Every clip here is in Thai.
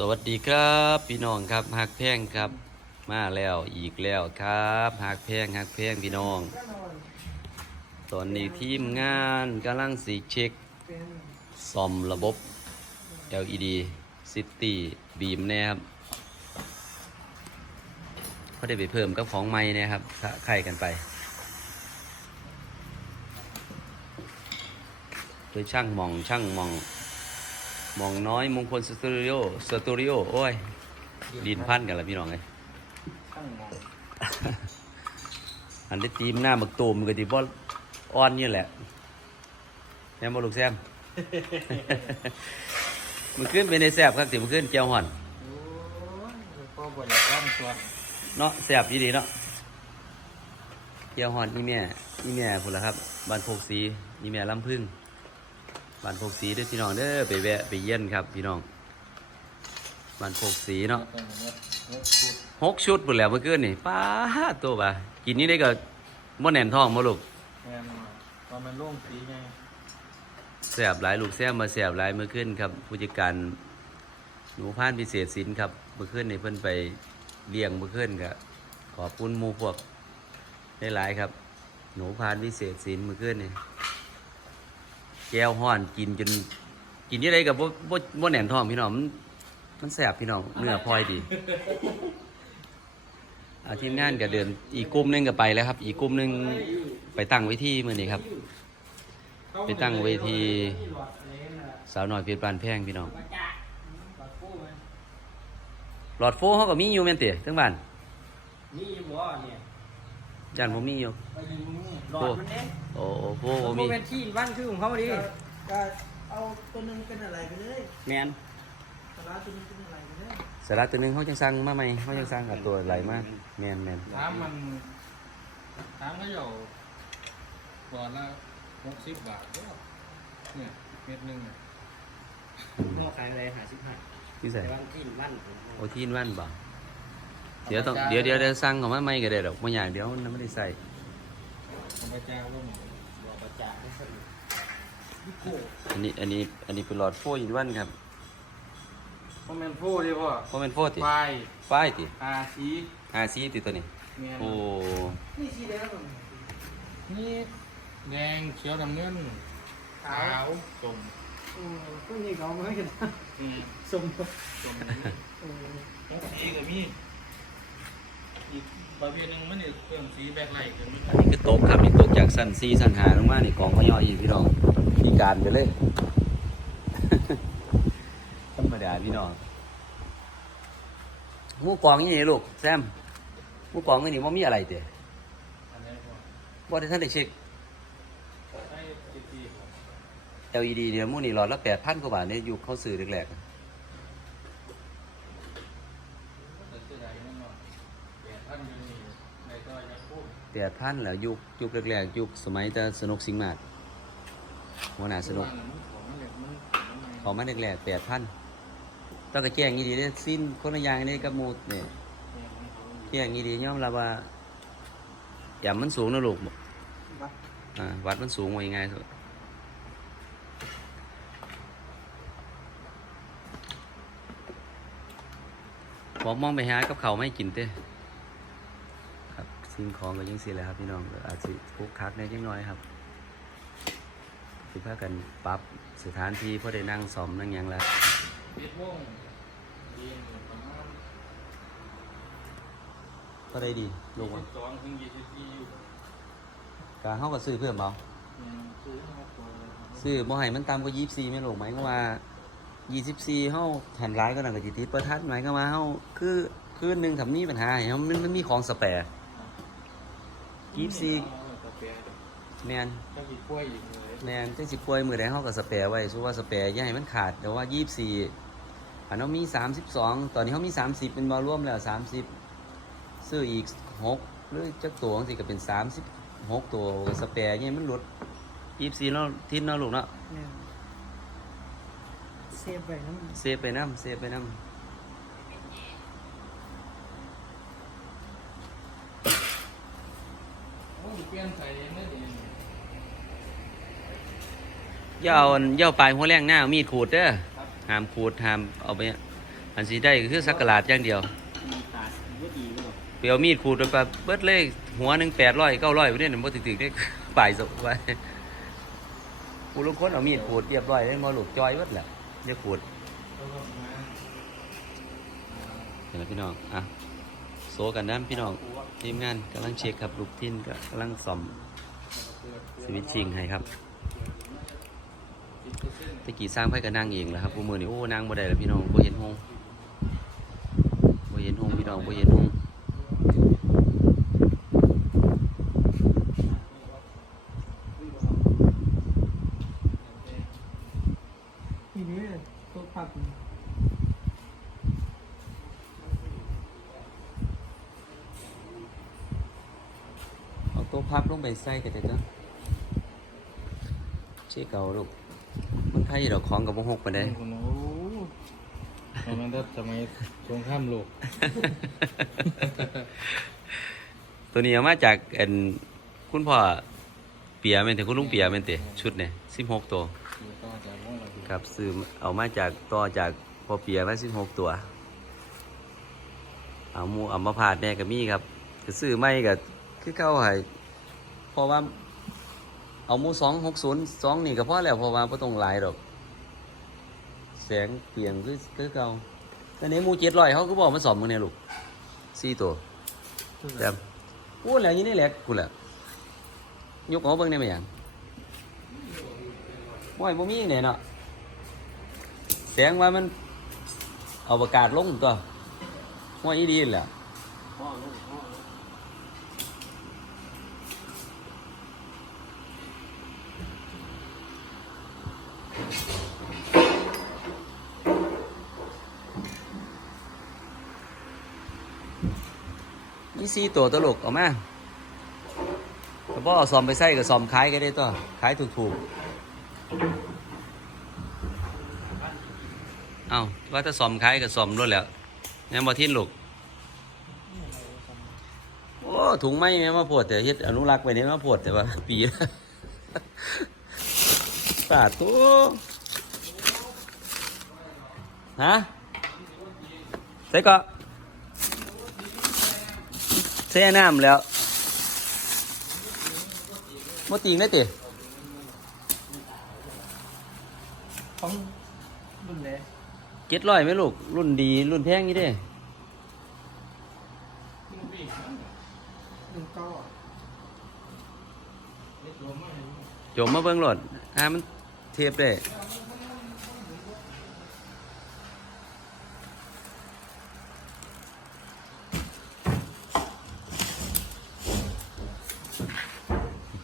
สวัสดีครับพี่น้องครับหักแพงครับ มาแล้วอีกแล้วครับหักแพงหักแพงพี่น้อง ตอนนี้ทีมงานกำลังสีเช็คซ่อมระบบ LED City Beam น่ครับเขาได้ไปเพิ่มกับของใหม่เนะครับไข่กันไป โดยช่างมองช่างมอง มองน้อยมงคลสตูดิโอสตูดิโอโอ้ยดินพันกันละพี่น้องไงข้างมองอันได้ตีมหน้าบักตูมก็ดีบอลอ่อนนี่แหละแซมบอลูกแซมมันขึ้นไปในแซบครับสิมันขึ้นเจียวห่อนโอ้ยพ่อบริกรรมส่วนเนาะแซบยี่ดีเนาะเจียวห่อนนี่แม่นี่แม่พุ่นละครับบ้านโพกสีนี่แม่ลำพึ่ง บ้านโพกสีเด้อพี่น้องเด้อไปแวะไปเยี่ยนครับพี่น้องบ้านโพกสีเนาะต้องเนื้อเนื้อสุดหกชุดหมดแล้วเมื่อคืนนี่ป้าดตัวบ่ากินนี่ได้ก็ม่แน่นท้องมาลูกแม่นมาตอนมันโล่งสีไงแสบหลายลูกแซมมาแสบหลายเมื่อคืนครับผู้จัดการหนูพานพิเศษสินครับเมื่อคืนนี่เพิ่นไปเลี้ยงเมื่อคืนก็ขอบคุณหมู่พวกได้หลายครับ หนูพานพิเศษสินเมื่อคืนนี่ แก้วห้อนกินจนกินยังไงกับบ่บ่บ่แหน่นท้องพี่น้องมันมันแสบพี่น้องเนื้อพลอยดีอาทีมงานก็เดินอีกกลุ่มหนึงก็ไปแล้วครับ อีกกลุ่มหนึงไปตั้งไว้ที่มือนี้ครับ ไปตั้งเวทีสาวหน้อยเพชรบานแพงพี่น้องหลอดโฟเขาก็มีอยู่แม่นติทั้งบ้านนี่บ่เนี่ย ย่านผมมีอยู่ ไปยิงนี่หลอดมันเด้โอ้โอ้โฟผบ่มมี เป็นที่บ้านคือของเขาดิก็เอาตัวหนึงเป็นอะไรไปเลยแมนสาระตัวหนึงเป็นอะไรไปเลยสาระตัวหนึงเขาจังสั่งมาใหม่เขาจังสั่งกับตัวไหลมาแมนแมนถามมันถามเขาอยู่ก่อนละหกสิบบาทก็เนี่ยเม็ดหนึ่งนอกขายอะไรหาสิบห้าพี่ใส่แต่ว่าที่บ้านผมโอทีนวันบ่ เดี๋ยวต้องเดี๋ยวเดี๋ยวเดี๋ยวสั่งเขามาใหม่ก็ได้ดอกบ่อย่างเดี๋ยวมันไม่ได้ใส่ของพระเจ้าว่าหมดบอกประจักษ์ให้สนุกวิโก้อันนี้อันนี้อันนี้เป็นหลอดโฟอินวันครับพ่อแม่นพูดดิพ่อเพราะเป็นโฟติไฟฝ้ายติอาสีหาซีติตัวนี้ เมียนโอ้นี่สีแดงผมนี่แดงเขียวน้ำเงินขาวส้มโอ้พวกนี้เขาไม่กันอืมสมส้มนี่เออแล้วสีก็มี อีกประเภทหนึงมันเนี่ยเครื่องสีแบกไลท์กันมันอันนี้คือโต๊ะครับนี่โต๊ะจากสั้นซีสั้นหาลงมานี่กองขย่อยอีกพี่น้องมีการไปเลย ธรรมดาพี่น้องหมูกรองนี่ลูกแซมหมูกรองนี่ว่ามีอะไรเตะอันนี้พอบ่ได้ท่านได้เช็ค ให้ติดตีผม LED เนี่ยหมูนี่หลอดละแปดพันกว่าบาทเนี่ยอยู่เข้าสื่อแรกแต่เสียดายนิดหน่อยแปดพันอยู่นี่ในก็ยังพูด ๆ แปดพันแล้วยุคยุคแรกๆยุคสมัยแต่สนุกสิงห์มาดหัวหน้าสนุกของมันเนี่ยมันมันเขามาแรกๆแปดพันต้องก็แจ้งยี่ดีเนี่ยสิ้นคนละอย่างนี่กับหมูเนี่ยแจ้งยี่ดียอมรับว่าอย่ามันสูงนะลูกวัดอ่าวัดมันสูงไว้ยังไงสุดบอกมองไปหากับเขาวไม่กินเต้ครับ สิ่งของก็ยังสิแหละครับพี่น้องก็อาจจะคุกคักในจังน้อยครับคือพากันปรับสถานที่เพราะได้นั่งสอมนั่งหยังแล้วปิดวงเรียนประมาณก็ได้ดีลูกยี่ว่าสิบสองถึงยี่สิบสี่อยู่การเข้าก็ซื้อเพิ่มเปล่าอืมซื้อมาตัวเลยซื้อบ่ให้มันต่ำกว่ายี่สิบสี่ไม่หลงไหมายก็ว่ายี่สิบสี่เฮาหันร้ายก็นั่นก็จิติดประทัดไหมก็ว่าเฮาคือคืนหนึ่งถ้ามีปัญหาให้เฮามันมันมีของสแปร์ ยี่สิบสี่เอาแต่แปดแมนถ้ามีกล้วยอีกเลยแมนจังสิป่วยมือใดเฮาก็สแปร์ไว้สู้ว่าสแปร์อย่าให้มันขาดแต่ว่ายี่สิบสี่อันเฮามีสามสิบสองตอนนี้เฮามีสามสิบเป็นบ่รวมแล้วสามสิบซื้ออีกหกหรือจักตัวจังสิก็เป็นสามสิบหกตัวสแปร์เนี่ยมันหลุดยี่สิบสี่เนาะทิ้นเนาะลูกเนาะเนี่ยเซฟไปน้ำเซฟไปน้ำเซฟไปน้ำ โอ้ย เปลี่ยนใส่ไม่ดีอย่าเอาอันย่าเอาปลายหัวแรงหน้าเอามีดขูดเด้อหามขูดหามเอาไปอันสีได้ก็คือสักกะลาดอย่างเดียวขาดไม่ดีเลยเปรียวมีดขูดไปปะเบิดเลยหัวหนึ่งแปดร้อยเก้าร้อยไปเนี่ยมันถึงๆได้ป่ายสบไปผู้ลงคนเอามีดขูดเรียบร้อยได้มาหลุดจอยเบิดแหละเรียขูดเห็นไหมพี่น้องอะ โซกันนะพี่น้องทีมงานกำลังเช็คครับลูกทิ้นก็กำลังซ่อมสวิตชิงให้ครับตะกี้สร้างไพ่ก็นั่งเองแล้วครับผู้มือนี่โอ้นั่งบ่ได้แล้วพี่น้องบ่เห็นหงบ่เห็นหงพี่น้องบ่เห็นหง ทีนี้ตัวผัก เอาตัวพับล งไปใส่กันเถอะเนาะเชี่เก่าลูกมันใครดอกของกับวงหกไปได้โอ้โหตอนนั้นถ้าสมัยสงครามโลก ตัวนี้เอามาจากเอ็นคุณพ่อเปียเมนเตคุณลุงเปียเมนเตชุดเนี่ยสิบหกตัวคือต่อจากวงระเบิดครับซื้อเอามาจากต่อจากพ่อเปียมาสิบหกตัว เอาหมูเอามาพาดแน่กับมี่ครับก็ซื้อไม่กับคือเข้าให้ เพราะว่า เอาหมูสองหกศูนย์สองนี่ก็พอแล้วเพราะว่าไม่ต้องหลายดอก แสงเปลี่ยนคือคือเก่าแต่นี้หมูเจ็ดร้อยเขาก็บอกมาสอบมึงเนี่ยลูกสี่ตัวแต่พูดแล้วยี่นี่แหละกูแหละยกหัวเบิ่งได้ไหมยังม่อยบ่มีเนี่ยเนาะแสงว่ามัน เอาประกาศลงตัวม่อยอีดีแหละ พ่อลูกพ่อนี่สี่ตัวตลกเอามาแต่พอเอซอมไปใส่กับซอมขายก็ได้ตัวขายถูกๆ เอาว่าถ้าซอมขายกับซอมรถแล้วเนี่ยมาทิ้นลูกโอ้ถุงไม้เนี่ยมาปวดแต่เฮ็ดอนุรักษ์ไว้เนี่ยมาปวดแต่ว่า ปีละสาธุฮะใส่ก็ ใส่น้ำแล้วมติงได้ติของรุ่นไหนเจ็ดร้อยไหมลูก รุ่นดีรุ่นแพงนี่เด้รุ่นเก้าโจมมาเบิ่งรถอ่ามันเทียบได้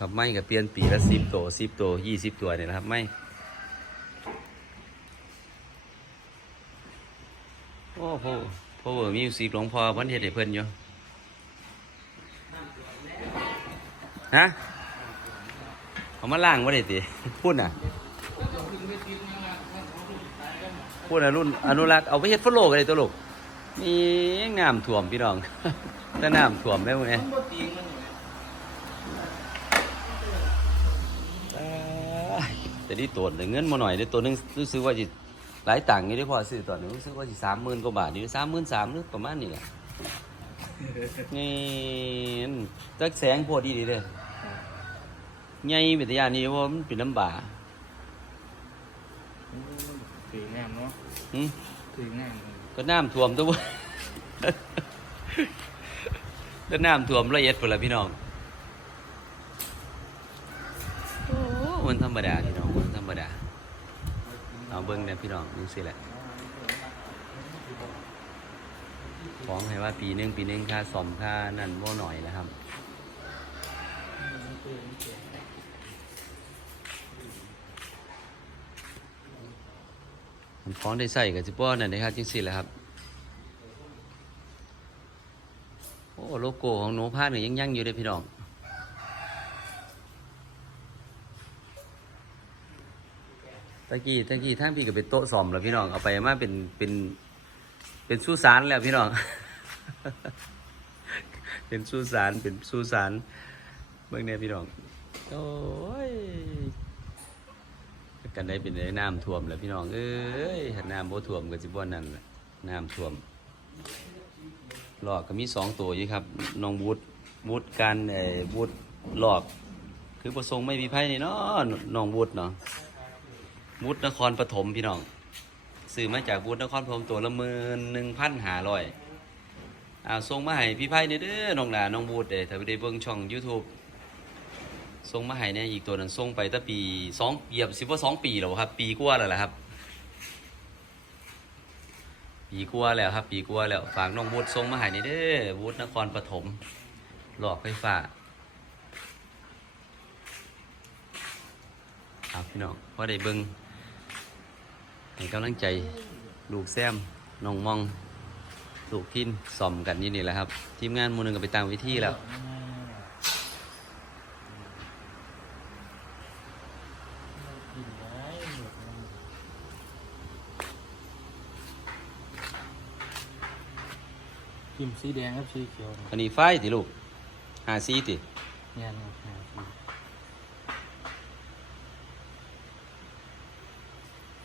ครับไม่กับเปลี่ยนปีละสิบตัวสิบตัวยี่สิบตัวเนี่ยนะครับ ไม่โอ้โหพาวเวอร์มิวสิกหลวงพ่อพันเฮ็ดให้เพิ่นอยู่ฮะเอามาล่างว่าได้ติพูดน่ะพูดนะรุ่นอนุรักษ์เอาไปเฮ็ดฟอลโลกันเลยตัวลูกนี่น้ำท่วมพี่น้องถ้าน้ำท่วมได้หมดไงมันบ่ตีงมันอยู่ แต่นี่ตัวเงินมาหน่อยเดี๋ยวตัวหนึงรู้สึกว่าจะหลายตังค์นี่ได้พอซื้อตัวหนึงรู้สึกว่าจะสามหมื่นกว่าบาทนี่สามหมื่นสามหรือประมาณนี้แหละนี่จักแสงโพอดีดีเลยใหญ่เป็นตะยานนี่ว่ามันเป็นน้ำบาถือแนมเนาะหึถือแนมก็น้ำท่วมตัวก็น้ำท่วมละเอียดพุ่นละพี่น้อง โอ้มันธรรมดาพี่น้องมันธรรมดา เอาเบิ้งเนี่ยพี่น้องนี่สิแหละฟ้องให้ว่าปีหนึงปีหนึงค่าสอมค่านั่นว่าหน่อยนะครับมันฟ้องได้ใส่กับจิป้อนั่นนะครับจังสิแหละครับ โอ้โลโก้ของหนูพาดเนี่ยยังยั่งอยู่เลยพี่น้อง ตะกี้ตะกี้ท่านพี่ก็เป็นโต๊ะสอมแล้วพี่น้องเอาไปมาเป็นเป็นเป็นสุสานแล้วพี่น้อง เป็นสุสานเป็นสุสานเมื่อเนี่ยพี่น้องโอ้ยกันได้เป็นได้น้ำท่วมแล้วพี่น้องเอ้ยถ้าน้ำบ่ท่วมก็สิบ่นั่นแหละน้ำท่วมหลอกก็มีสองตัวอยู่ครับน้องบูดบูดการเอ่อบูดหลอกคือประสงค์ไม่มีไพ่นี่เนาะน้องบูดเนาะ บูดนครปฐมพี่น้องซื้อมาจากบูดนครปฐมตัวละหมื่นหนึ่งพันห้าร้อยอ่าส่งมาให้พี่ไพ่เนี่ยเด้อน้องหลาน้องบูดเด้ถ้าไปได้เบิ่งช่อง YouTube ส่งมาให้เนี่ยอีกตัวนั้นส่งไปตั้งปีสองเหยียบสิบว่าสองปีแล้วครับ ปีกว่าแล้วล่ะครับ ปีกว่าแล้วครับ ปีกว่าแล้วฝากน้องบูดส่งมาให้นี่ยเด้อบูดนครปฐมหลอกไฟฟ้าครับพี่น้องพอได้เบิ่ง ให้กำลังใจลูกแซมน้องมองลูกทินซ่อมกันนี่นี่แหละครับ ทีมงานมูนึงก็ไปตามวิธีแล้วพิมพ์สีแดงกับสีเขียวอันนี้ไฟติลูกหาซีติเนี่ยนะาสี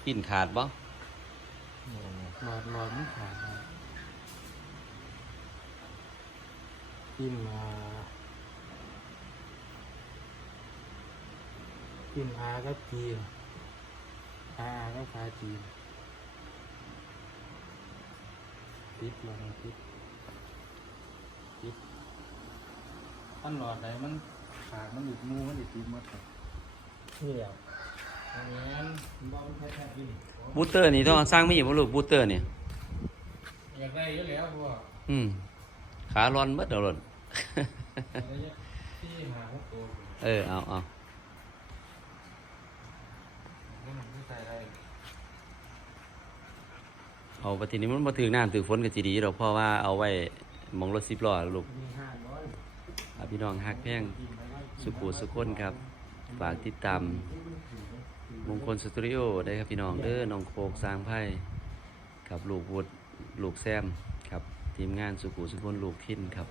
ปิ่นขาดบ่หลอดหลอดไม่ขาดนะพิมพ์มาพิมพ์อากับจีนอาอากับฟ้าจีนติดลงติดติดอันหลอดไหนมันขาดมันหยุดมูมันหยุดติดหมดครับนี่แหละอันนี้ บอลแท้ๆพี่บูสเตอร์นี่ต้องสร้างไม่อยู่บ่ลูกบูสเตอร์นี่อยากได้เยอะแล้วพวกอืมขาร้อนเบิดเอาหล่นระยะที่หาหกตัวเออเอาเอานี่มันไม่ใส่ได้เอาปฏินี้มันมาถึงน้ำถึงฝนก็สิดีดอกเพราะว่าเอาไว้หมองรถสิบล้อลูกมีห้าร้อยอะพี่น้องฮักแพงสุขูสุขคนครับ ฝากติดตาม มงคลสตูดิโอได้ครับพี่น้องเด้อน้องโคกสร้างไพ่กับลูกวุฒลูกแซมครับทีมงานสุขูสุขคนลูกทินครับ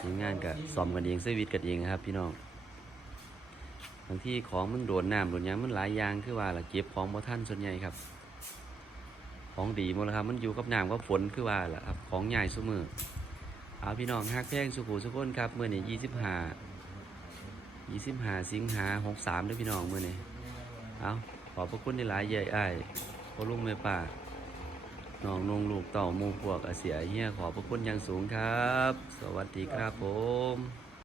ทีมงานกับซ่อมกันเองเซอร์วิสกันเองครับ พี่น้องบางที่ของมันโดนน้ำโดนยังมันหลายอย่างคือว่าละเก็บของบ่ทันส่วนใหญ่ครับ ของดีหมดแล้วครับมันอยู่กับน้ำกับฝนคือว่าละครับของใหญ่ซุมือเอาพี่น้องฮักแพงสุขุสุขคนครับเมื้อนี้ยี่สิบห้า ยี่สิบห้าสิงหาหกสามด้วยพี่น้องมือนี้เอาขอบพระคุณในหลายใหญ่อ้พ่อลุงแม่ป่าน้องนงลูกเต่ามูพวกอาเสียเฮียขอบพระคุณอย่างสูงครับ สวัสดีครับผม